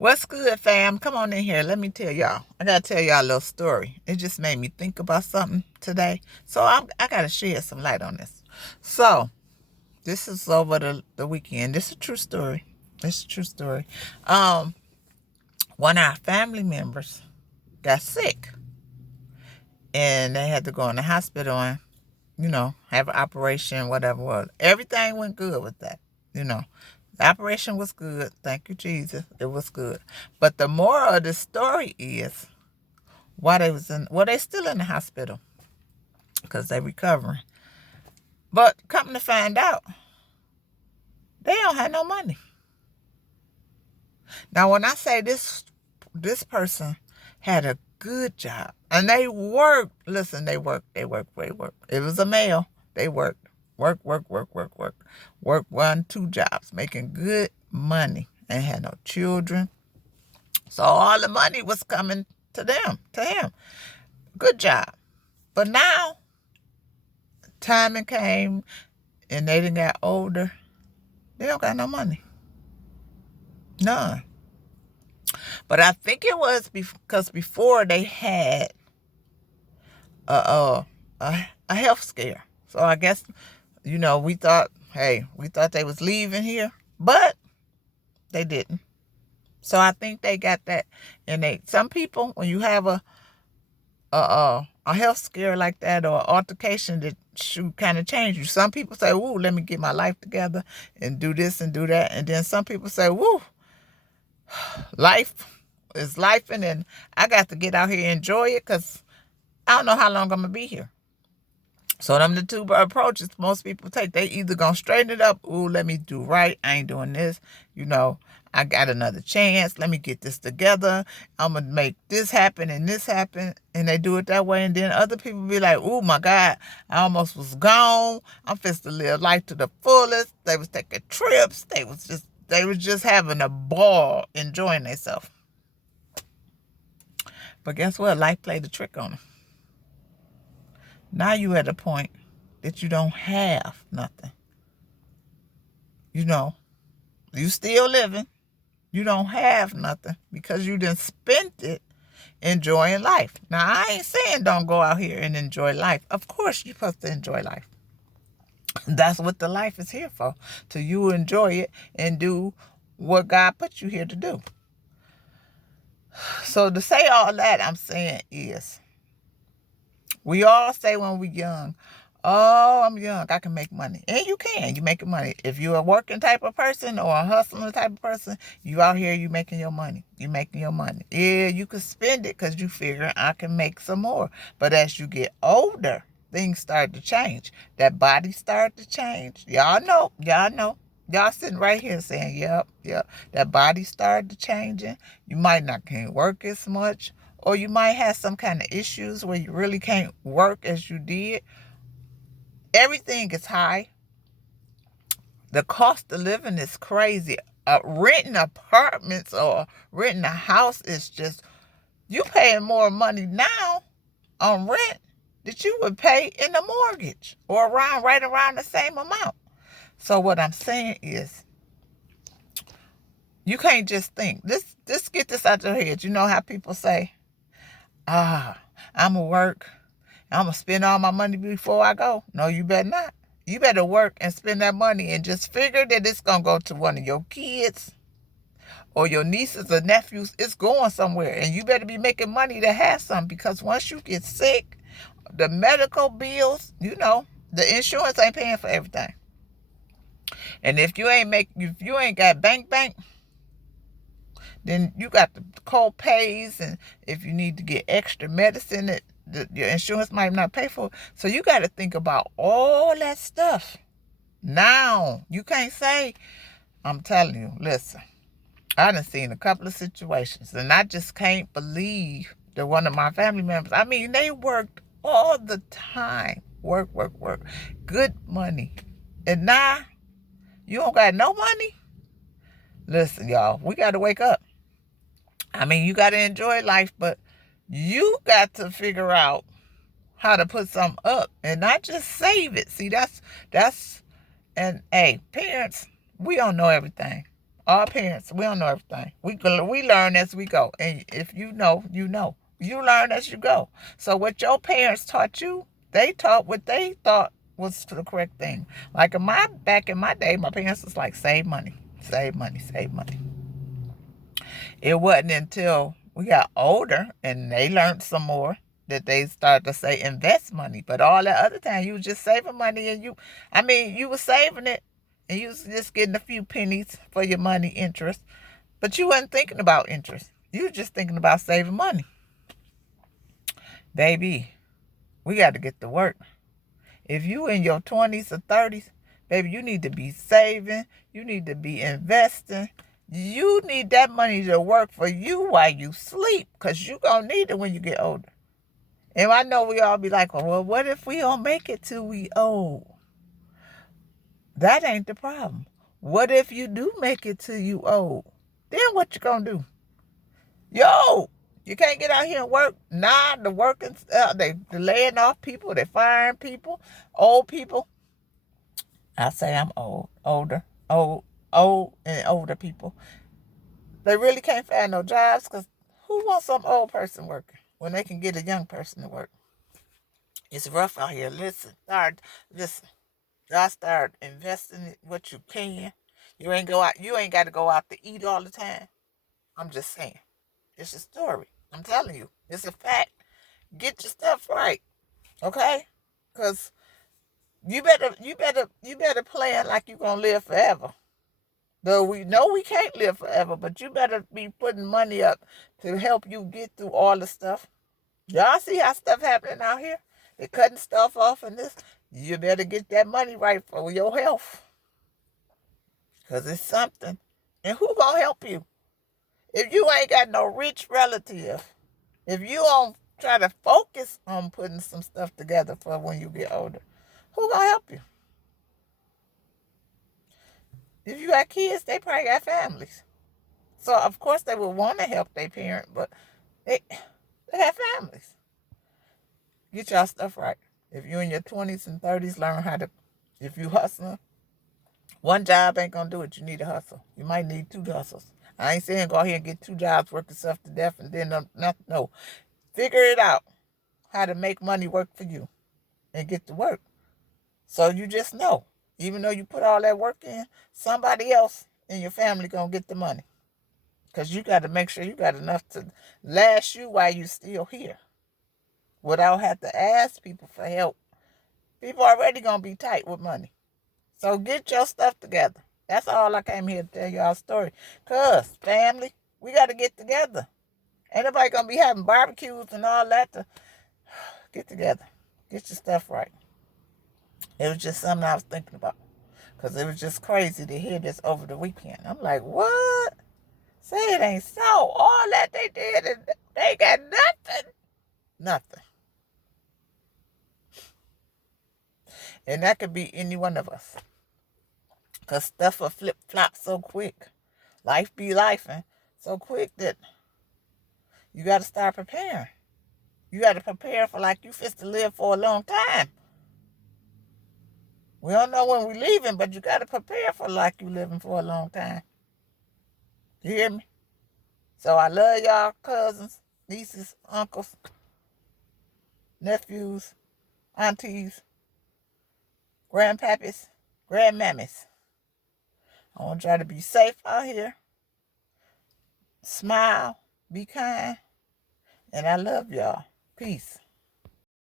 What's good, fam? Come on in here. Let me tell y'all. I gotta tell y'all a little story. It just made me think about something today. So I gotta shed some light on this. So this is over the weekend. This is a true story. It's a true story. Um, One of our family members got sick and they had to go in the hospital and, have an operation, whatever it was. Everything went good with that, you know. The operation was good. Thank you, Jesus. It was good. But the moral of the story is why they still in the hospital because they recovering. But come to find out, they don't have no money. Now, when I say this person had a good job and they worked. Listen, they worked. It was a male. They worked 1, 2 jobs, making good money and had no children. So all the money was coming to him. Good job. But now timing came and they done got older. They don't got no money. None. But I think it was because before they had a, a health scare. So I guess, we thought, hey, they was leaving here, but they didn't. So I think they got that. And some people, when you have a health scare like that or altercation that should kind of change you. Some people say, "Woo, let me get my life together and do this and do that," and then some people say, "Woo, life is life, and I got to get out here and enjoy it because I don't know how long I'm gonna be here." So them the two approaches most people take. They either gonna straighten it up, ooh, let me do right. I ain't doing this, I got another chance. Let me get this together. I'm gonna make this happen and this happen. And they do it that way. And then other people be like, oh my God, I almost was gone. I'm fixing to live life to the fullest. They was taking trips. They was just having a ball, enjoying themselves. But guess what? Life played a trick on them. Now you at a point that you don't have nothing. You know, you still living. You don't have nothing because you didn't spend it enjoying life. Now, I ain't saying don't go out here and enjoy life. Of course, you're supposed to enjoy life. That's what the life is here for, to you enjoy it and do what God put you here to do. So to say all that, I'm saying is, we all say when we're young, oh, I'm young, I can make money. And you can. You making money. If you're a working type of person or a hustling type of person, you out here, you making your money. You making your money. Yeah, you can spend it because you figure I can make some more. But as you get older, things start to change. That body start to change. Y'all know. Y'all sitting right here saying, yep. That body started to changing. You might not can't work as much. Or you might have some kind of issues where you really can't work as you did. Everything is high. The cost of living is crazy. Renting apartments or renting a house is just, you paying more money now on rent that you would pay in a mortgage or right around the same amount. So what I'm saying is, you can't just think. This get this out your head. You know how people say, I'm going to work. I'm going to spend all my money before I go. No, you better not. You better work and spend that money and just figure that it's going to go to one of your kids or your nieces or nephews. It's going somewhere. And you better be making money to have some, because once you get sick, the medical bills, the insurance ain't paying for everything. And if you ain't got bank, then you got the co-pays, and if you need to get extra medicine that your insurance might not pay for. So you got to think about all that stuff. Now, you can't say, I'm telling you, listen, I done seen a couple of situations, and I just can't believe that one of my family members, I mean, they worked all the time. Work. Good money. And now, you don't got no money? Listen, y'all, we got to wake up. I mean, you got to enjoy life, but you got to figure out how to put something up and not just save it. See, and hey, parents, we don't know everything. All parents, we don't know everything. We learn as we go. And if you know, you know. You learn as you go. So what your parents taught you, they taught what they thought was the correct thing. Like back in my day, my parents was like, save money, save money, save money. It wasn't until we got older and they learned some more that they started to say invest money. But all that other time, you was just saving money, and you was saving it, and you was just getting a few pennies for your money interest. But you wasn't thinking about interest. You was just thinking about saving money. Baby, we got to get to work. If you in your 20s or 30s, baby, you need to be saving. You need to be investing. You need that money to work for you while you sleep, because you going to need it when you get older. And I know we all be like, well, what if we don't make it till we old? That ain't the problem. What if you do make it till you old? Then what you going to do? Yo, you can't get out here and work. Nah, the working, they laying off people. They firing people. Old people. I say I'm old, old and older people. They really can't find no jobs, because who wants some old person working when they can get a young person to work? It's rough out here. Listen. Y'all start investing in what you can. You ain't got to go out to eat all the time. I'm just saying. It's a story. I'm telling you. It's a fact. Get your stuff right. Okay? Cause you better plan like you're gonna live forever. Though we know we can't live forever, but you better be putting money up to help you get through all the stuff. Y'all see how stuff happening out here? They're cutting stuff off and this. You better get that money right for your health. Because it's something. And who gonna help you? If you ain't got no rich relative, if you don't try to focus on putting some stuff together for when you get older, who gonna help you? If you got kids, they probably got families. So of course they would want to help their parent, but they have families. Get y'all stuff right. If you're in your 20s and 30s, learn how to, if you hustling, one job ain't gonna do it. You need a hustle. You might need two hustles. I ain't saying go out here and get two jobs, work yourself to death, and then nothing. No. Figure it out how to make money work for you and get to work. So you just know, even though you put all that work in, somebody else in your family gonna get the money. Because you got to make sure you got enough to last you while you still here, without have to ask people for help. People already gonna be tight with money. So get your stuff together. That's all I came here to tell y'all a story. Cause family, we gotta get together. Ain't nobody gonna be having barbecues and all that to get together. Get your stuff right. It was just something I was thinking about. Because it was just crazy to hear this over the weekend. I'm like, what? Say it ain't so. All that they did, and they got nothing. Nothing. And that could be any one of us. Because stuff will flip-flop so quick. Life be lifing so quick that you got to start preparing. You got to prepare for like you fit to live for a long time. We don't know when we're leaving, but you got to prepare for like you living for a long time. You hear me? So I love y'all cousins, nieces, uncles, nephews, aunties, grandpappies, grandmammies. I want y'all to be safe out here. Smile, be kind, and I love y'all. Peace.